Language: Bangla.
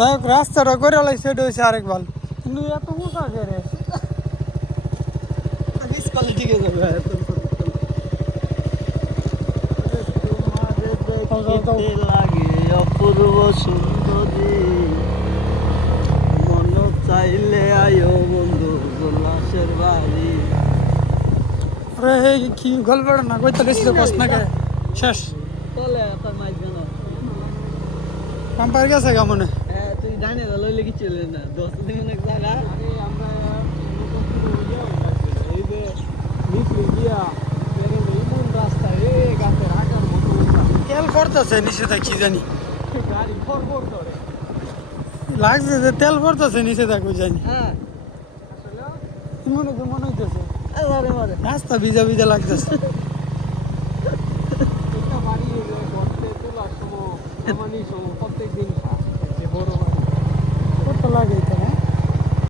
দেখ রাস্তাটা করে লাইছে সেটা হয়েছে আরেক ভাল কিন্তু এত উঁচা করে দিকে যাবে দেখতে লাগে অপূর্ব সুন্দরী মন চাইলে আয়ো বন্ধু উল্লাসের বাড়ি আরে হে কি গল্পটা না কইতে রেছি তো কষ্ট না কে শেষ চলে আপনার মাইক গান পাম্পার গেছে গা মনে হ্যাঁ তুই জানি না লইলে কি চলে না 10 দিন অনেক জায়গা আমরা এই যে নিচে গিয়া এমন রাস্তা গাছের আকার মতো তেল পড়তেছে নিচে তা কি জানি গাড়ি ফরফর করে লাগছে যে তেল পড়তেছে নিচে তা কই জানি হ্যাঁ মনে হইতেছে আরে মারে রাস্তা ভিজা ভিজা লাগতেছে একটা বাড়ি ঘরতে তোলার সময় প্রত্যেক দিন বড় বাড়ি কত লাগে